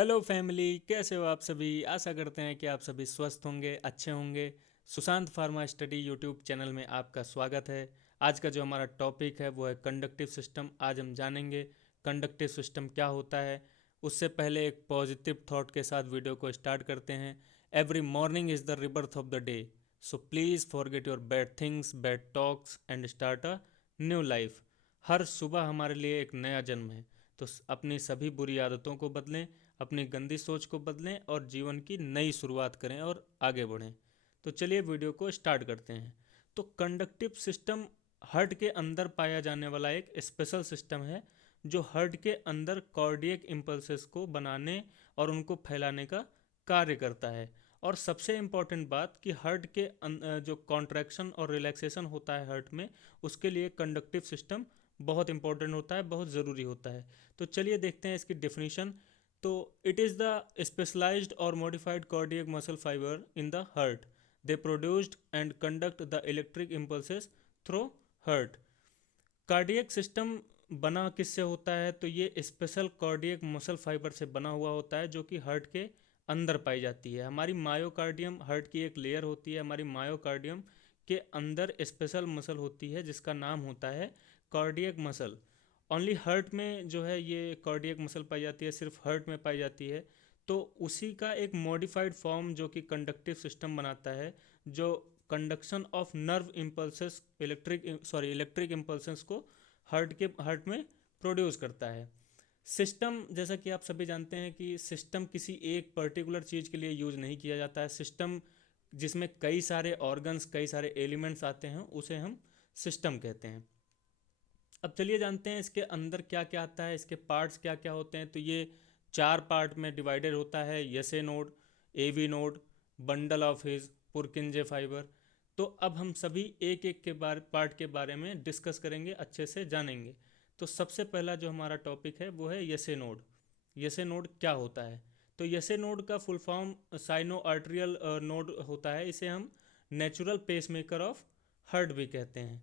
Hello family, कैसे हो आप सभी। आशा करते हैं कि आप सभी स्वस्थ होंगे, अच्छे होंगे। Sushant pharma study YouTube channel में आपका स्वागत है। आज का जो हमारा टॉपिक है वो है कंडक्टिव सिस्टम। आज हम जानेंगे कंडक्टिव सिस्टम क्या होता है। उससे पहले एक पॉजिटिव थॉट के साथ वीडियो को स्टार्ट करते हैं। Every morning is the rebirth of the day, so please forget your bad things, bad talks and start a new life. हर सुबह हमारे लिए एक नया जन्म है, तो अपनी सभी बुरी आदतों को बदलें, अपनी गंदी सोच को बदलें और जीवन की नई शुरुआत करें और आगे बढ़ें। तो चलिए वीडियो को स्टार्ट करते हैं। तो कंडक्टिव सिस्टम हार्ट के अंदर पाया जाने वाला एक स्पेशल सिस्टम है, जो हार्ट के अंदर कार्डियक इम्पल्सेस को बनाने और उनको फैलाने का कार्य करता है। और सबसे इम्पॉर्टेंट बात कि हार्ट के जो कॉन्ट्रैक्शन और रिलैक्सेशन होता है हार्ट में, उसके लिए कंडक्टिव सिस्टम बहुत इंपॉर्टेंट होता है, बहुत ज़रूरी होता है। तो चलिए देखते हैं इसकी डिफिनीशन। तो इट इज़ द स्पेशलाइज्ड और modified cardiac muscle fibre in the heart. They produced and conduct the electric impulses through heart. Cardiac system बना किससे होता है? तो ये स्पेशल कार्डियक मसल फाइबर से बना हुआ होता है, जो कि हार्ट के अंदर पाई जाती है। हमारी मायोकार्डियम हार्ट की एक लेयर होती है। हमारी मायोकार्डियम के अंदर स्पेशल मसल होती है जिसका नाम होता है कार्डियक मसल। ओनली हार्ट में जो है ये कार्डियक मसल पाई जाती है, सिर्फ हार्ट में पाई जाती है। तो उसी का एक मॉडिफाइड फॉर्म जो कि कंडक्टिव सिस्टम बनाता है, जो conduction of nerve impulses, electric impulses को हार्ट में प्रोड्यूस करता है। सिस्टम, जैसा कि आप सभी जानते हैं कि सिस्टम किसी एक पर्टिकुलर चीज़ के लिए यूज नहीं किया जाता है। सिस्टम जिसमें कई सारे ऑर्गन्स, कई सारे एलिमेंट्स आते हैं, उसे हम सिस्टम कहते हैं। अब चलिए जानते हैं इसके अंदर क्या क्या आता है, इसके पार्ट्स क्या क्या होते हैं। तो ये चार पार्ट में डिवाइडेड होता है: SA node, AV node, bundle of his, Purkinje fibre. तो अब हम सभी एक एक के पार्ट के बारे में डिस्कस करेंगे, अच्छे से जानेंगे। तो सबसे पहला जो हमारा टॉपिक है वो है यसे नोड। यसे नोड क्या होता है? तो यसे नोड का full form sino atrial node होता है। इसे हम नेचुरल पेसमेकर ऑफ हार्ट भी कहते हैं।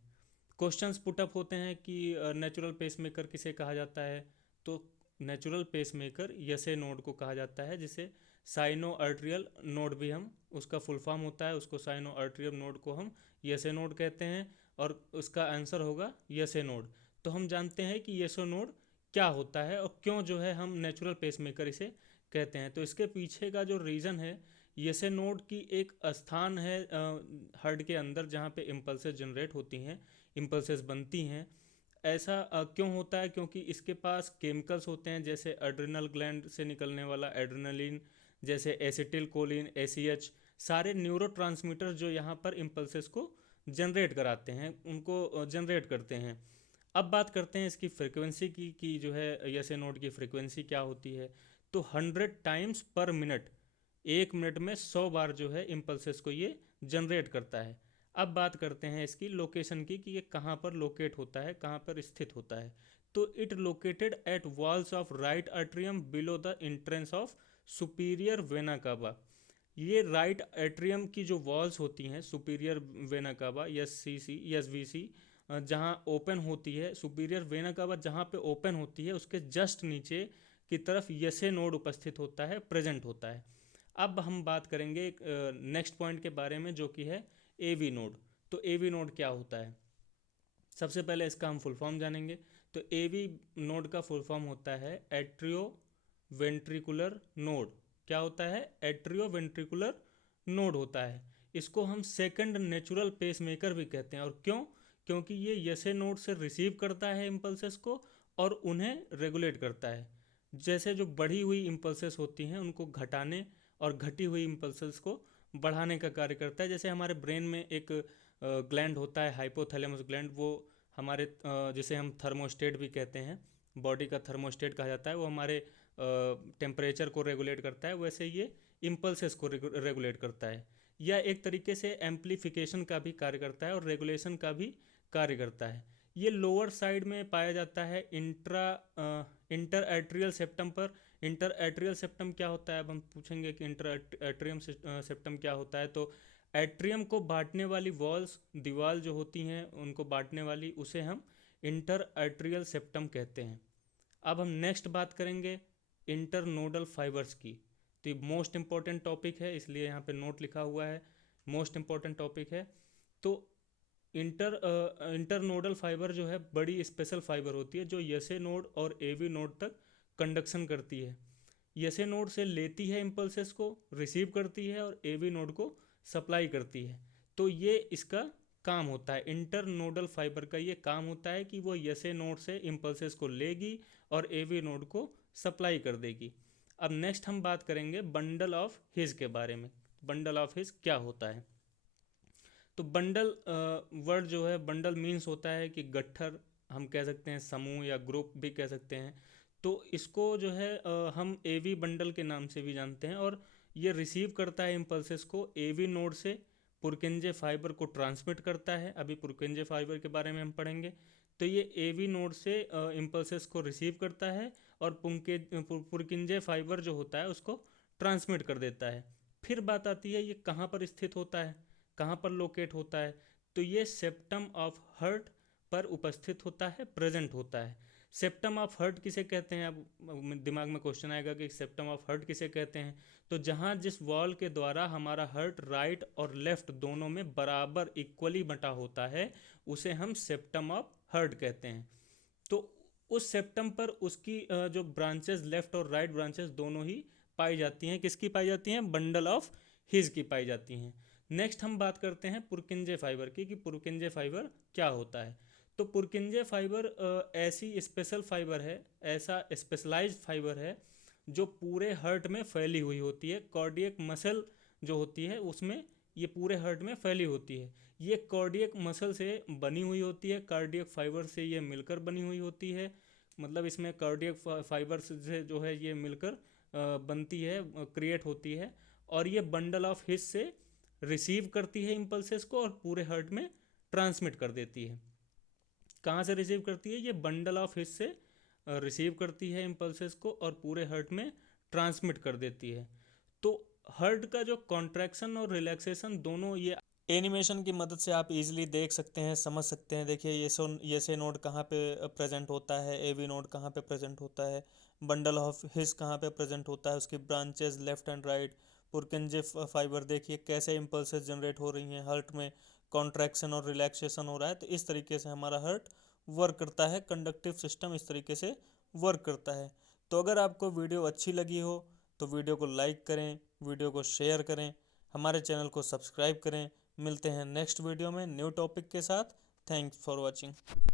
क्वेश्चंस पुटअप होते हैं कि नेचुरल पेसमेकर किसे कहा जाता है? तो नेचुरल पेसमेकर यसे नोड को कहा जाता है, जिसे साइनो आर्ट्रियल नोड भी हम, उसका फुल फॉर्म होता है, उसको साइनो आर्ट्रियल नोड को हम यसे नोड कहते हैं। और उसका आंसर होगा यसे नोड। तो हम जानते हैं कि यसे नोड क्या होता है और क्यों जो है हम नेचुरल पेसमेकर इसे कहते हैं। तो इसके पीछे का जो रीज़न है, यसे नोड की एक स्थान है हार्ट के अंदर जहाँ पे इम्पल्सेस जनरेट होती हैं, इम्पल्सेस बनती हैं। ऐसा क्यों होता है? क्योंकि इसके पास केमिकल्स होते हैं, जैसे एड्रिनल ग्लैंड से निकलने वाला एड्रेनलिन, जैसे एसिटिल कोलिन, एसीएच, सारे न्यूरोट्रांसमीटर जो यहाँ पर इम्पल्सेस को जनरेट कराते हैं, उनको जनरेट करते हैं। अब बात करते हैं इसकी फ्रिक्वेंसी की, कि जो है यसे नोड की फ्रिक्वेंसी क्या होती है। तो 100 टाइम्स पर मिनट, एक मिनट में 100 बार जो है इम्पल्सेस को ये जनरेट करता है। अब बात करते हैं इसकी लोकेशन की, कि ये कहाँ पर लोकेट होता है, कहाँ पर स्थित होता है। तो it located at walls of right atrium below the entrance of superior vena cava. ये राइट एट्रियम की जो वॉल्स होती हैं, superior vena cava, S V C, जहाँ ओपन होती है, सुपीरियर वेना कावा जहाँ पे ओपन होती है, उसके जस्ट नीचे की तरफ यसे नोड उपस्थित होता है, प्रेजेंट होता है। अब हम बात करेंगे नेक्स्ट पॉइंट के बारे में, जो कि है एवी नोड। तो एवी नोड क्या होता है? सबसे पहले इसका हम फुल फॉर्म जानेंगे। तो एवी नोड का फुल फॉर्म होता है एट्रियो वेंट्रिकुलर नोड। क्या होता है? एट्रियो वेंट्रिकुलर नोड होता है। इसको हम सेकंड नेचुरल पेसमेकर भी कहते हैं। और क्यों? क्योंकि ये यसे नोड से रिसीव करता है इम्पल्सेस को और उन्हें रेगुलेट करता है। जैसे जो बढ़ी हुई इम्पल्सेस होती हैं उनको घटाने और घटी हुई इम्पल्सेस को बढ़ाने का कार्य करता है। जैसे हमारे ब्रेन में एक ग्लैंड होता है, हाइपोथैलेमस ग्लैंड, वो हमारे जिसे हम थर्मोस्टेट भी कहते हैं, बॉडी का थर्मोस्टेट कहा जाता है, वो हमारे टेम्परेचर को रेगुलेट करता है। वैसे ये इम्पल्सेस को रेगुलेट करता है, या एक तरीके से एम्प्लीफिकेशन का भी कार्य करता है और रेगुलेशन का भी कार्य करता है। ये लोअर साइड में पाया जाता है इंटर एट्रियल सेप्टम पर। इंटर एट्रियल सेप्टम क्या होता है? अब हम पूछेंगे कि इंटर एट्रियम सेप्टम क्या होता है। तो एट्रियम को बांटने वाली वॉल्स, दीवार जो होती हैं उनको बांटने वाली, उसे हम इंटर एट्रियल सेप्टम कहते हैं। अब हम नेक्स्ट बात करेंगे इंटरनोडल फाइबर्स की। तो ये मोस्ट इम्पॉर्टेंट टॉपिक है, इसलिए यहाँ पे नोट लिखा हुआ है, मोस्ट इम्पॉर्टेंट टॉपिक है। तो इंटरनोडल फाइबर जो है बड़ी स्पेशल फाइबर होती है जो एसए नोड और एवी नोड तक कंडक्शन करती है। एसए नोड से लेती है इम्पल्सेस को, रिसीव करती है और एवी नोड को सप्लाई करती है। तो ये इसका काम होता है, इंटरनोडल फाइबर का ये काम होता है कि वो एसए नोड से इम्पल्सेस को लेगी और एवी नोड को सप्लाई कर देगी। अब नेक्स्ट हम बात करेंगे बंडल ऑफ हिज के बारे में। बंडल ऑफ हिज क्या होता है? तो बंडल वर्ड जो है, बंडल मीन्स होता है कि गट्ठर, हम कह सकते हैं समूह या ग्रुप भी कह सकते हैं। तो इसको जो है हम एवी बंडल के नाम से भी जानते हैं। और ये रिसीव करता है इम्पल्सेस को एवी नोड से, पुरकिंजे फाइबर को ट्रांसमिट करता है। अभी पुरकिंजे फाइबर के बारे में हम पढ़ेंगे। तो ये एवी नोड से इम्पल्सेस को रिसीव करता है और पुरकिंजे फाइबर जो होता है उसको ट्रांसमिट कर देता है। फिर बात आती है ये कहाँ पर स्थित होता है, कहाँ पर लोकेट होता है? तो ये सेप्टम ऑफ हर्ट पर उपस्थित होता है, प्रेजेंट होता है। सेप्टम ऑफ हर्ट किसे कहते हैं? अब दिमाग में क्वेश्चन आएगा कि सेप्टम ऑफ हर्ट किसे कहते हैं। तो जहाँ जिस वॉल के द्वारा हमारा हर्ट राइट और लेफ्ट दोनों में बराबर इक्वली बटा होता है, उसे हम सेप्टम ऑफ हर्ट कहते हैं। तो उस सेप्टम पर उसकी जो ब्रांचेस, लेफ्ट और राइट ब्रांचेस दोनों ही पाई जाती हैं। किसकी पाई जाती हैं? बंडल ऑफ हिज की पाई जाती हैं। नेक्स्ट हम बात करते हैं पुरकिंजे फाइबर की, कि पुरकिंजे फाइबर क्या होता है। तो पुरकिंजे फाइबर ऐसी स्पेशल फाइबर है, ऐसा स्पेशलाइज्ड फाइबर है जो पूरे हर्ट में फैली हुई होती है। कार्डियक मसल जो होती है उसमें ये पूरे हर्ट में फैली होती है। ये कार्डियक मसल से बनी हुई होती है, कार्डियक फाइबर से ये मिलकर बनी हुई होती है। मतलब इसमें कार्डियक फाइबर से जो है ये मिलकर बनती है, क्रिएट होती है। और ये बंडल ऑफ हिज से रिसीव करती है इम्पल्सेस को और पूरे हर्ट में ट्रांसमिट कर देती है। कहाँ से रिसीव करती है? ये बंडल ऑफ हिज से रिसीव करती है इम्पल्सेस को और पूरे हर्ट में ट्रांसमिट कर देती है। तो हर्ट का जो कॉन्ट्रैक्शन और रिलैक्सेशन दोनों ये एनिमेशन की मदद से आप इजीली देख सकते हैं, समझ सकते हैं। देखिए ये से नोड कहाँ पे प्रेजेंट होता है, एवी नोड कहाँ पे प्रेजेंट होता है, बंडल ऑफ हिज कहाँ पे प्रेजेंट होता है, उसकी branches left and right, पुरकिंजे fibre देखिए कैसे इम्पल्सेस जनरेट हो रही हैं, हर्ट में कॉन्ट्रैक्शन और रिलैक्सेशन हो रहा है। तो इस तरीके से हमारा हर्ट वर्क करता है, कंडक्टिव सिस्टम इस तरीके से वर्क करता है। तो अगर आपको वीडियो अच्छी लगी हो तो वीडियो को लाइक करें, वीडियो को शेयर करें, हमारे चैनल को सब्सक्राइब करें। मिलते हैं नेक्स्ट वीडियो में न्यू टॉपिक के साथ। Thanks for watching.